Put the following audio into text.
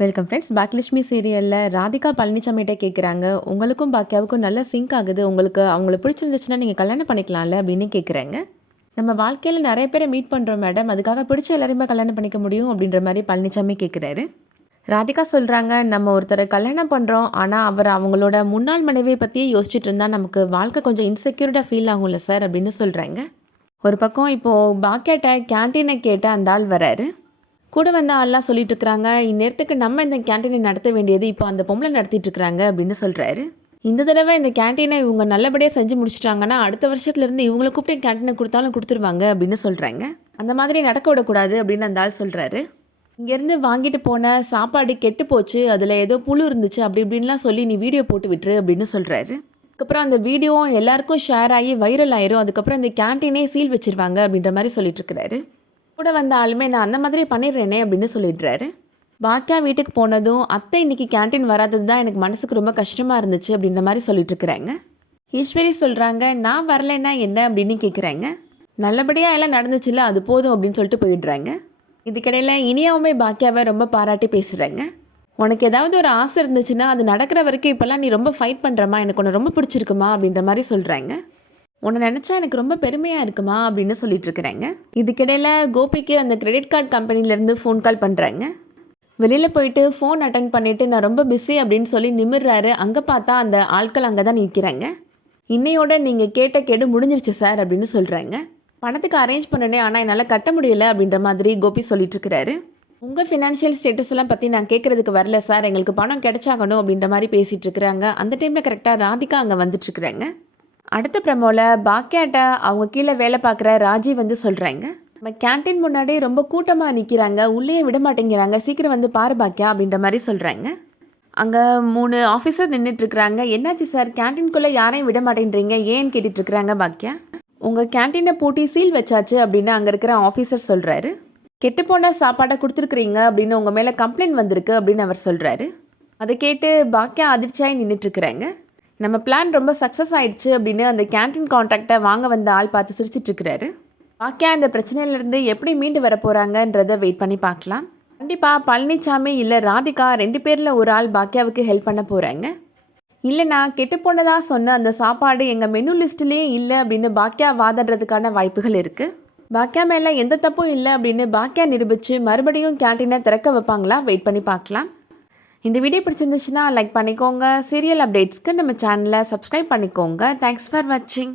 Welcome friends. Baakiyalakshmi சீரியலில் ராதிகா பழனிசாமிகிட்ட கேட்குறாங்க, உங்களுக்கும் பாக்கியாவுக்கும் நல்ல சிங்க் ஆகுது, உங்களுக்கு அவங்கள பிடிச்சிருந்துச்சுன்னா நீங்கள் கல்யாணம் பண்ணிக்கலாம்ல அப்படின்னு கேட்குறாங்க. நம்ம வாழ்க்கையில் நிறைய பேரை மீட் பண்ணுறோம் மேடம், அதுக்காக பிடிச்ச எல்லாரையுமே கல்யாணம் பண்ணிக்க முடியும் அப்படின்ற மாதிரி பழனிசாமி கேட்குறாரு. ராதிகா சொல்கிறாங்க, நம்ம ஒருத்தரை கல்யாணம் பண்ணுறோம், ஆனால் அவர் அவங்களோட முன்னாள் மனைவியை பற்றியே யோசிச்சுட்டு இருந்தால் நமக்கு வாழ்க்கை கொஞ்சம் இன்செக்யூர்டாக ஃபீல் ஆகும்ல சார் அப்படின்னு சொல்கிறாங்க. ஒரு பக்கம் இப்போது பாக்கியாட்ட கேன்டீனை கேட்ட அந்த ஆள் வராரு. கூட வந்த ஆள்லாம் சொல்லிட்டு இருக்கிறாங்க, இந்நேரத்துக்கு நம்ம இந்த கேன்டீனை நடத்த வேண்டியது இப்போ அந்த பொம்பளை நடத்திட்டு இருக்கிறாங்க அப்படின்னு சொல்கிறாரு. இந்த தடவை இந்த கேன்டீனை இவங்க நல்லபடியாக செஞ்சு முடிச்சிட்டாங்கன்னா அடுத்த வருஷத்துலேருந்து இவங்களை கூப்பிட்டு கேன்டீனை கொடுத்தாலும் கொடுத்துருவாங்க அப்படின்னு சொல்கிறாங்க. அந்த மாதிரி நடக்க விடக்கூடாது அப்படின்னு அந்த ஆள் சொல்கிறாரு. இங்கேருந்து வாங்கிட்டு போன சாப்பாடு கெட்டு போச்சு, அதில் ஏதோ புழு இருந்துச்சு அப்படி இப்படின்லாம் சொல்லி நீ வீடியோ போட்டு விட்டுரு அப்படின்னு சொல்கிறாரு. அதுக்கப்புறம் அந்த வீடியோவும் எல்லாருக்கும் ஷேர் ஆகி வைரல் ஆயிரும், அதுக்கப்புறம் இந்த கேன்டீனே சீல் வச்சிருவாங்க அப்படின்ற மாதிரி சொல்லிட்டு இருக்கிறாரு. கூட வந்த ஆளுமே நான் அந்த மாதிரி பண்ணிடுறேனே அப்படின்னு சொல்லிடுறாரு. பாக்கியா வீட்டுக்கு போனதும் அத்தை இன்னைக்கு கேன்டீன் வராதது தான் எனக்கு மனசுக்கு ரொம்ப கஷ்டமாக இருந்துச்சு அப்படின்ற மாதிரி சொல்லிட்டு இருக்கிறாங்க. ஈஸ்வரி சொல்கிறாங்க, நான் வரலைன்னா என்ன அப்படின்னு கேட்குறாங்க. நல்லபடியாக எல்லாம் நடந்துச்சுல, அது போதும் அப்படின்னு சொல்லிட்டு போயிடுறாங்க. இதுக்கிடையில் இனியாவுமே பாக்கியாவை ரொம்ப பாராட்டி பேசுகிறாங்க. உனக்கு ஏதாவது ஒரு ஆசை இருந்துச்சுன்னா அது நடக்கிற வரைக்கும் இப்போல்லாம் நீ ரொம்ப ஃபைட் பண்ணுறமா, எனக்கு உன்னை ரொம்ப பிடிச்சிருக்குமா அப்படின்ற மாதிரி சொல்கிறாங்க. உன்னை நினச்சா எனக்கு ரொம்ப பெருமையாக இருக்குமா அப்படின்னு சொல்லிட்டு இருக்கிறாங்க. இதுக்கிடையில் கோபிக்கு அந்த கிரெடிட் கார்டு கம்பெனிலேருந்து ஃபோன் கால் பண்ணுறாங்க. வெளியில் போயிட்டு ஃபோன் அட்டன் பண்ணிவிட்டு நான் ரொம்ப பிஸி அப்படின்னு சொல்லி நிமிர்றாரு. அங்கே பார்த்தா அந்த ஆட்கள் அங்கே தான் நிற்கிறாங்க. இன்னையோட நீங்கள் கேட்ட கேடு முடிஞ்சிருச்சு சார் அப்படின்னு சொல்கிறாங்க. பணத்துக்கு அரேஞ்ச் பண்ணனே, ஆனால் என்னால் கட்ட முடியல அப்படின்ற மாதிரி கோபி சொல்லிட்டு இருக்கிறாரு. உங்கள் ஃபினான்ஷியல் ஸ்டேட்டஸ் எல்லாம் பற்றி நான் கேட்குறதுக்கு வரல சார், எங்களுக்கு பணம் கிடைச்சாகணும் அப்படின்ற மாதிரி பேசிகிட்டு இருக்கிறாங்க. அந்த டைமில் கரெக்டாக ராதிகா அங்கே வந்துட்டுருக்குறாங்க. அடுத்த ப்ரமோவில் பாக்கியாட்ட அவங்க கீழே வேலை பார்க்குற ராஜி வந்து சொல்கிறாங்க, நம்ம கேன்டீன் முன்னாடி ரொம்ப கூட்டமாக நிற்கிறாங்க, உள்ளே விட மாட்டேங்கிறாங்க, சீக்கிரம் வந்து பாரு பாக்கியா அப்படின்ற மாதிரி சொல்கிறாங்க. அங்கே 3 ஆஃபீஸர் நின்றுட்டுருக்குறாங்க. என்னாச்சு சார், கேன்டீனுக்குள்ளே யாரையும் விட மாட்டேன்றீங்க ஏன்னு கேட்டுட்ருக்குறாங்க பாக்கியா. உங்கள் கேன்டீனை பூட்டி சீல் வச்சாச்சு அப்படின்னு அங்கே இருக்கிற ஆஃபீஸர் சொல்கிறாரு. கெட்டுப்போன சாப்பாடை கொடுத்துருக்குறீங்க அப்படின்னு உங்கள் மேலே கம்ப்ளைண்ட் வந்திருக்கு அப்படின்னு அவர் சொல்கிறாரு. அதை கேட்டு பாக்கியா அதிர்ச்சியாகி நின்றுட்டுருக்குறாங்க. நம்ம பிளான் ரொம்ப சக்ஸஸ் ஆயிடுச்சு அப்படின்னு அந்த கேன்டீன் கான்ட்ராக்டை வாங்க வந்த ஆள் பார்த்து சிரிச்சிட்ருக்கிறாரு. பாக்கியா இந்த பிரச்சனையிலேருந்து எப்படி மீண்டு வர போகிறாங்கன்றதை வெயிட் பண்ணி பார்க்கலாம். கண்டிப்பாக பழனிசாமி இல்லை ராதிகா 2 பேரில் ஒரு ஆள் பாக்கியாவுக்கு ஹெல்ப் பண்ண போகிறாங்க. இல்லைனா கெட்டுப்போனதாக சொன்ன அந்த சாப்பாடு எங்கள் மெனு லிஸ்ட்லேயே இல்லை அப்படின்னு பாக்கியா வாதாடுறதுக்கான வாய்ப்புகள் இருக்குது. பாக்கியா மேலே எந்த தப்பும் இல்லை அப்படின்னு பாக்கியா நிரூபித்து மறுபடியும் கேன்டீனை திறக்க வைப்பாங்களா, வெயிட் பண்ணி பார்க்கலாம். இந்த வீடியோ பிடிச்சிருந்துச்சுன்னா லைக் பண்ணிக்கோங்க. சீரியல் அப்டேட்ஸ்க்கு நம்ம சேனலை சப்ஸ்கிரைப் பண்ணிக்கோங்க. தேங்க்ஸ் ஃபார் வாட்சிங்.